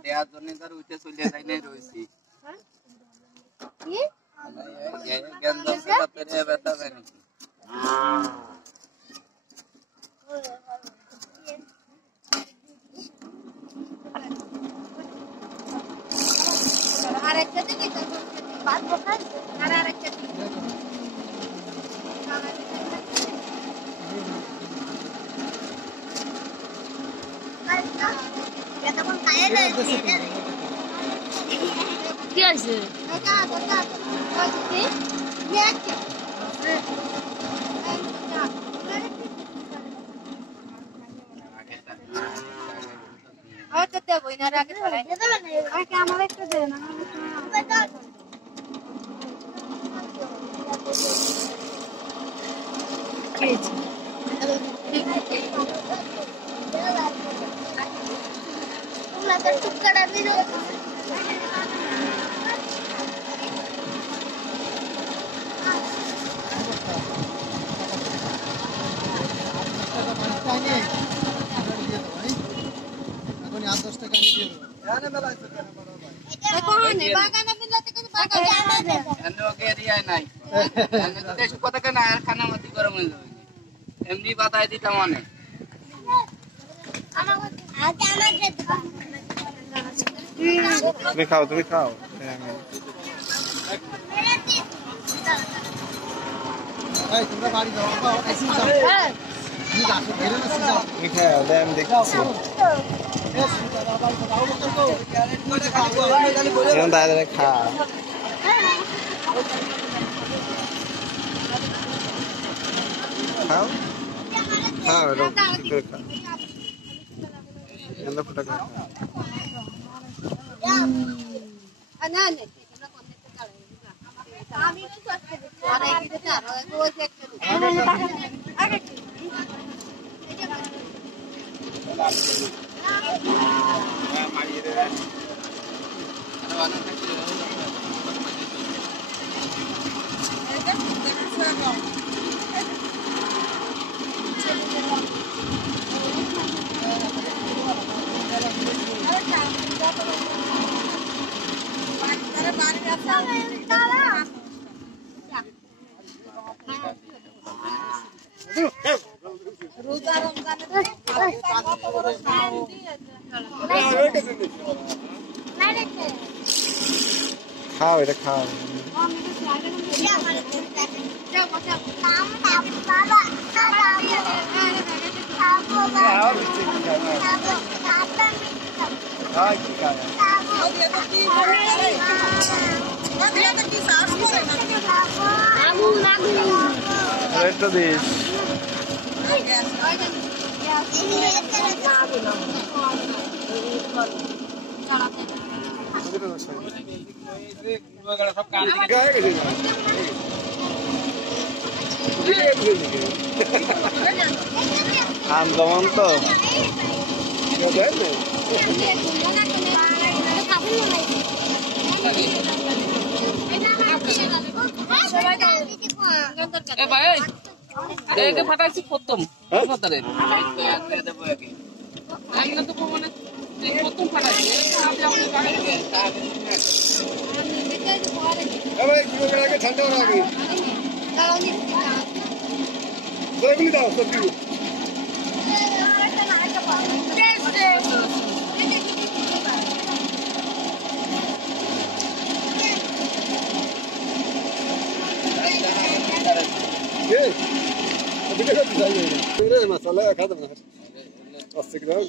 দেয়ার জন্য ধর উঠে চলে যাই নাই রইছি কি গেন্দম কে তাতে ব্যথা হয় নাকি আরেকটা দিবি তো বাদ বসাই আরেকটা দিবি কি আছে আমার একটু দে না টুকরা দিল এমনি বাতায় দিতাম অনেক তুমি খাও তুমি খাও তোমরা বাড়ি যাও তুমি খাও আমি দেখছি দাদা খা খাও খাও এরকম করে খাও খাও এটা খাও একটা দিস আন্দোলন তো ফাটাইছি প্রথম প্রথম ফাটাইছি ঠান্ডা দাও সব मसाला खा दो ना अस्सी ग्राम